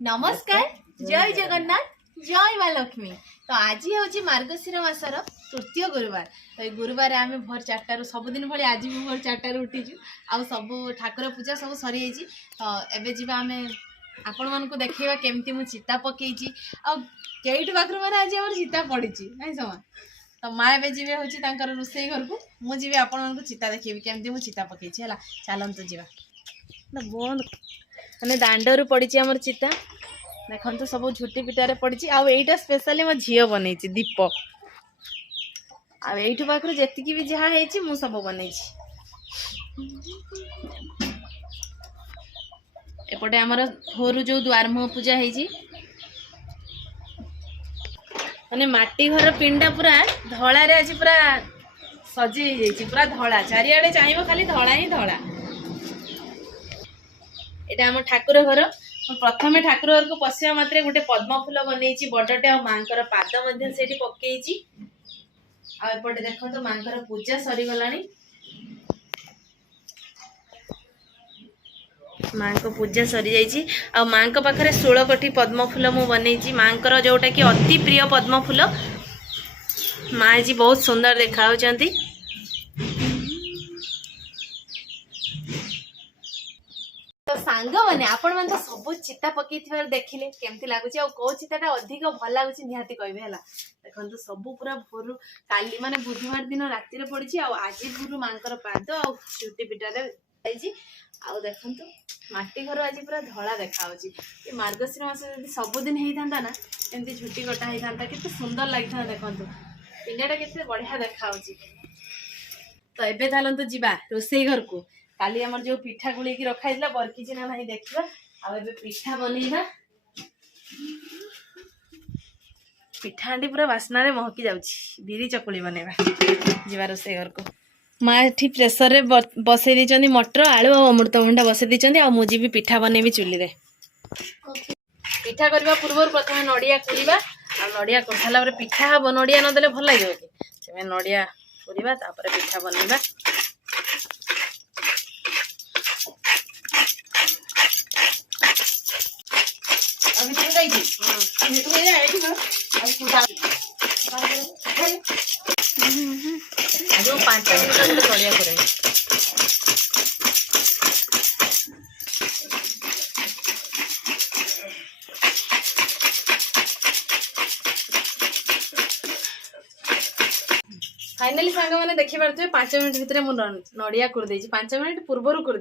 नमस्कार जय जगन्नाथ जय माँ लक्ष्मी। तो आज हूँ मार्गशीर मासर तृतीय गुरुवार। तो ये गुरुवार आम भोर 4टारू सबुदिन भाई आज भी भोर 4टारू उठीचु आउ सब ठाकुर पूजा सब सरी जाइए। तो एबे जीवा आम आपण मानक देखा केमती मु चिता पकई आईट पाखर मैंने आज आम चिता पड़ी नहीं समा। तो माँ एवं जी हूँ रोसई घर को मुझे आपण चिता देखी केमती मु चिता पकई है। चलतु जा बंद मैंने दांडरू पड़ी आमर चिता देखो तो सब झुटी पिटारे पड़ी आईटा स्पेशली मो झील बन दीप आठ पाखर जी भी जहाँ हो सब बन एपटे आमर भोरू जो द्वार मुह पूजा है माने माटी घर पिंडा पूरा धड़ा रे आज पूरा सजी पूरा धड़ा चारिआडे चाहिए खाली धड़ा ही धड़ा। एटा आम ठाकुर घर प्रथम ठाकुर घर को पशिया मात्रे गोटे पद्म फूल बनई बड़टे आ माँ पाद से पकई आएपटे देख तो माँ पूजा सरीगला माँ को पूजा सरी जाइए आ माँ पाखे 16 कोटी पद्म फूल मु बनई माँ जोटा कि अति प्रिय पद्म फूल माँ जी बहुत सुंदर देखा तो सांग मैंने आपण मैंने तो सब चिता पकई देखिले केमती लगुच कौ चिताटा अधिक भल लगुच निहाती कहबे हला। देखो सब पूरा भोर काली माने बुधवार दिन राति पड़ी आज भोर माँ पाद आ चुटी पिटारे देखो माटी घर आज पूरा धला देखा मार्गशीर मास सबुदिन होता ना एमती झुटी कटा होता के सुंदर लगी था। देखो पिंडाटा के बढ़िया देखा। तो एबे चलतु जीवा रोसई घर को काली आमर जो पिठा गुड़ी रखाई बरकी ना नहीं देखा आबे पिठा बनइबा पिठा हांडी पूरा बास्ना रे महकी जाउची बिरी चकुली बनइबा जीवा रोसई घर को। माँ एठी प्रेसर रे बसई दी मटर आलू और अमृतभंडा बसई दी आ मुझे भी पिठा बनइबी चुली रे। पिठा करबा पूर्व प्रथम नड़िया कुड़ीबा आ नड़िया कर साला पर पिठा हम नड़िया न देले भल लागियो कि से नड़िया कुड़ीबा तापर पिठा बनइबा। अभी तो गई थी तो ये आई थी ना आज 5 मिनट नड़िया करे फाइनाली सांग मैंने देखी पारे 5 मिनट भितर मुझे नड़िया कर 5 मिनट पूर्वर कर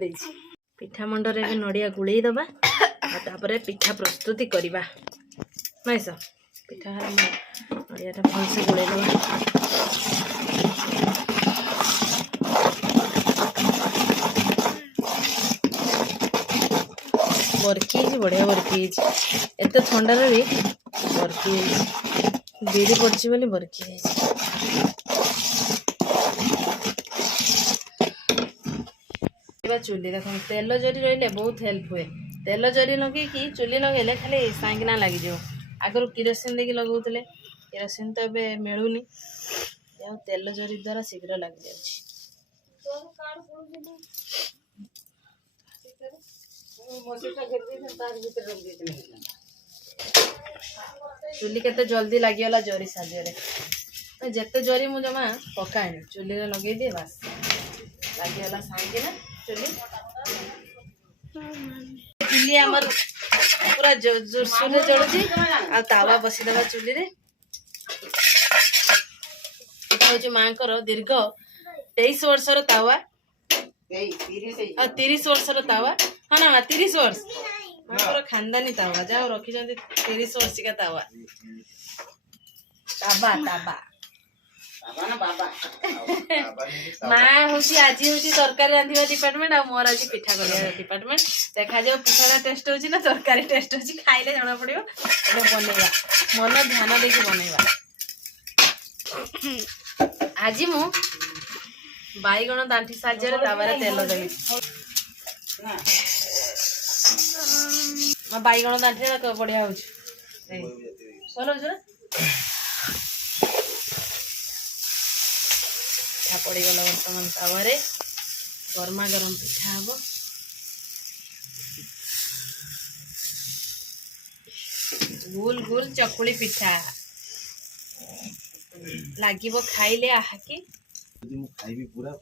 पिठा मंडरे भी नड़िया गुड़े दबा तापर पिठा प्रस्तुति करवा नाइस पिठा नड़ियाटा भलसे गुड़े दबा। बरकी बढ़िया बरकी एत थंडार भी बरकी बिरी पड़ी बोली बरकी चुली देख तेल जरी रही बहुत हेल्प हुए तेल जरी लगे कि चुली लगे खाली सांगिना लग आगर किरोसिन देकी लगौले किरोसिन तो ये मिलूनी तेल जरी द्वारा शीघ्र लग जाए। चुली केते जल्दी लगिगला जरी साजे जिते जरी मु जमा पकाए चुली लगे दिए बास लगिगला सांगिना चुली आमर पूरा जोरसोर से जड़ुची आ तावा बसी दबा चुली रे। हूँ माँ दीर्घ 23 वर्षर तावा 30 वर्षर तावा हाँ ना 30 वर्ष माँ खानदानी तावा जहाँ रखी 30 वर्ष का तावा ताबा ताबा माँ हूँ आज हूँ तरकारी रांधिबा डिपार्टमेंट आ मोर आज पिठा कर डिपार्टमेंट देखा जाओ पिठाटा टेस्ट होची ना तरकारी टेस्ट होची खाइले जाना पड़ियो बनइबा मन ध्यान देके बनइबा। आज मु बाईगण दांठी साहाଯ୍ୟରେ तावारे तेल देबी मैं बाईगण दांठी बढ़िया होची भल होची ना पिठा पड़गला बर्तमान तावे गरमा गरम पिठा हम गुल गुल चकुली पिठा लागिबो खाइले आहाकी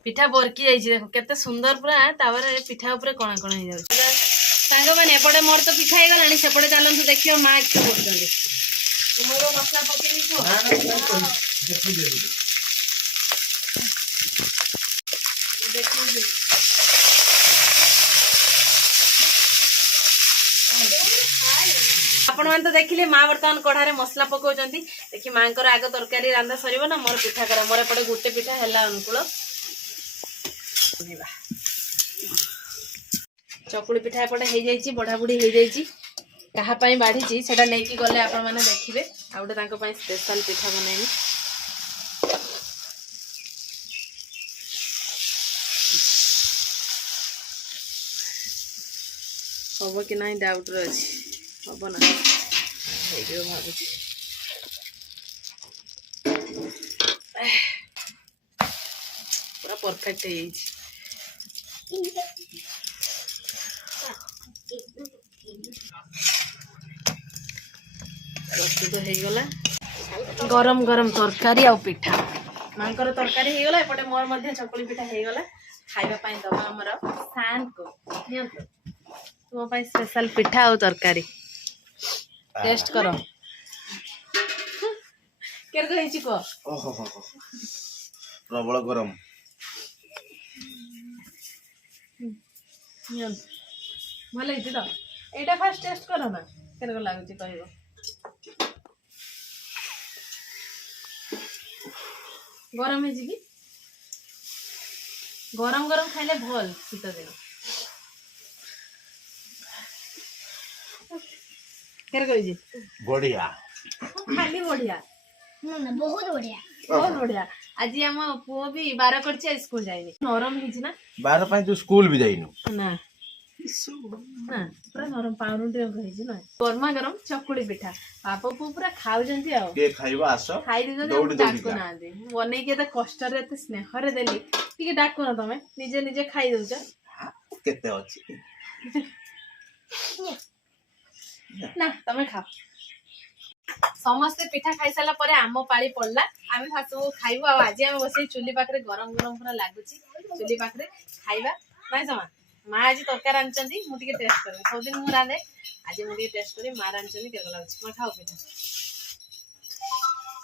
पिठा बरकी जाइछि देखो केते सुंदर पूरा तावरे पिठा ऊपर कोना कोना हे जाउ सांग माने एपटे मोर तो पिठा हे गलानी सेपटे चलंतु देखियो मां के करछन्ती मोरो मसला पकेनी को देखि आपण मान तो देखिले माँ बर्तमान कढ़ारे मसला पकाउछन्ती देखि मांकर आग तरकारी रांधा सरीबो ना मोर पिठा करा मोर एपटे गुटे पिठा हैला अनुकूल चकुली पिठा एपटे हे जाइछि बढा बुढी हे जाइछि कहा पई बाढिछि सेटा नेकी गले आपण माने देखिबे आ उडे तांको पई स्पेशल पिठा बनाइनी होबो कि नाही डाउट रे अछि होबो ना हेजो भाबुछि पूरा परफेक्ट हे जाइछि तो हे गला गरम गरम तरकारी आ पिठा मांकर तरकारी हे गला एपटे मोर मध्ये चकुली पिठा हे गला खाइबा पई दबा हमर सान को नियंतो तुम पई स्पेशल पिठा आ तरकारी टेस्ट करो केर गहिछि को ओहो हो प्रबल गरम नियंतो भले हिति तो एटा फास्ट टेस्ट करो ना केर को लागुछि कहबो गरम है जी गरम गरम खाइले भल शीत दिन केर कहि बढ़िया खाली बढ़िया बहुत बढ़िया बहुत बढ़िया आज हम पुओ भी 12 करछि स्कूल जाइनी नरम हिछि ना 12 पई तू स्कूल भी जाइनु ना ना पूरा नरम पाउरुंडी कहिछि ना गरमा गरम चकुली पिठा बापा पु पूरा खाउजंती आ के खाइबा आसो खाइ दिजो डाकु ना दे बनै के त कष्ट रे त स्नेह रे देली ठीक डाकु ना तमे निजे निजे खाइ दउछ केते अछि ना तमे खा समस्त पिठा खाइ साला परे आम पाली पड़ला आमे फासो खाइबो आ आज हम बसे चुली पाखरे गरम गरम पूरा लागुची चुली पाखरे खाइबा नाइ समा माँ आज तरकार आनचंदी मु टिके टेस्ट करबे सब दिन मु रांधे आज मु टिके टेस्ट करी माँ रांधचंदी केगो लागुची माँ खाओ पिठा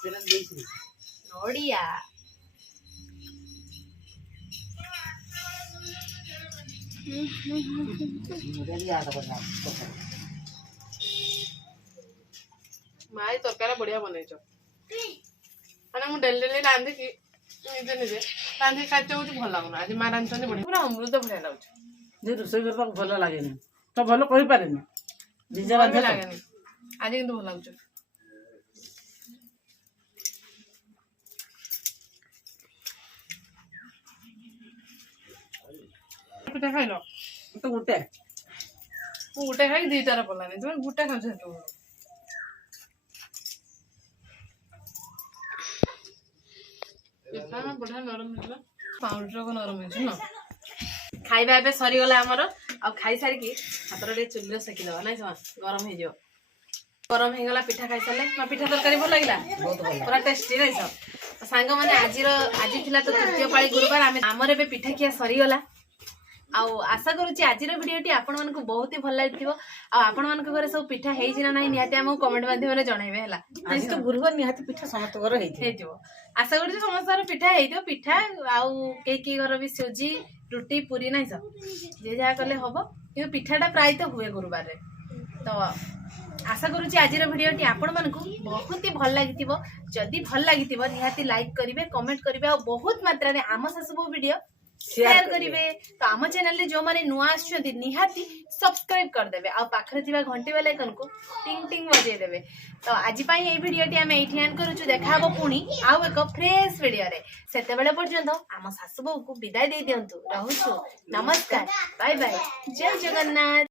बेलन देइछि नोडिया माँ तरकारी बढ़िया बनैछो माने मु डेली डेली रांधि कि निजे निजे रांधि खाइते होची भल लागुना आज माँ रांधचंदी बढ़िया पूरा अमृत बढ़िया लागुछ जे रोषेई करबा भल लागेनी तो भल कहि पारेनी निजे रांधे लागेनी आज किंतु भल लागुछ पिठा खाइलो तो गुटे मु गुटे खाइ दीटार पलानी तुम गुटे खाउछ तो पिठा में बढ़िया नरम हिला पाउडर को नरम हिछ न खाइबा एबे सरी गला हमर आ खाइ सारी की हातर रे चुल्ली सेकी दवा नै समा गरम हे जो गरम हे गला पिठा खाइ साले मा पिठा तरकारी भल लागिला बहुत भल पूरा टेस्टी नै सब सांग माने आज थिला तो तृतीय पाळी गुरुवार हमर एबे पिठा किया सरी गला आउ आशा करूची आज भिडियोटी आपण मानक बहुत ही भल लागिथिबो आ आपण मानक घरे सब पिठा हेइ जिना नै निहाती हम कमेंट माध्यम रे जणाइबे हला आज तो गुरुवार निहाती पिठा समस्त घर हेइथिबो आशा करूची समस्त घर पिठा हेइथिबो पिठा आउ के घर भी सोजी रुटी पूरी नै सब जे जा कले हबो कि पिठाटा प्राय तो हुए गुरुवार रे तो आशा करूची आज भिडियोटी आपण मानक बहुत ही भल लागिथिबो जदी भल लागिथिबो निहाती लाइक करिवे कमेंट करिवे आ बहुत मात्रा रे आम सासबो वीडियो शेयर करिवे तो आम चैनल रे जो माने नुआ आछथि निहाती सब्सक्राइब कर देबे आ पाखरे थिबा घंटी बेल आइकन को टिंग टिंग बजे देबे तो आज पई ए वीडियोटी हम एठी एंड करूछु देखा हबो पुनी आउ एक फ्रेश वीडियो रे सेते बेले पर्यंत आम सासु बहू को विदाई दे दियंतु रहूछु नमस्कार बाय बाय जय जगन्नाथ।